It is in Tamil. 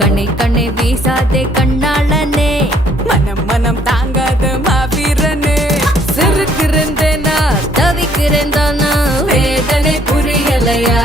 கண்ணை கண்ணை வீசாதே கண்ணாளனே, மனம் மனம் தாங்காத மாவீரனே. சிறுக்கிறேன் தவிக்கிறேன் தானா, வேதனை புரியலையா?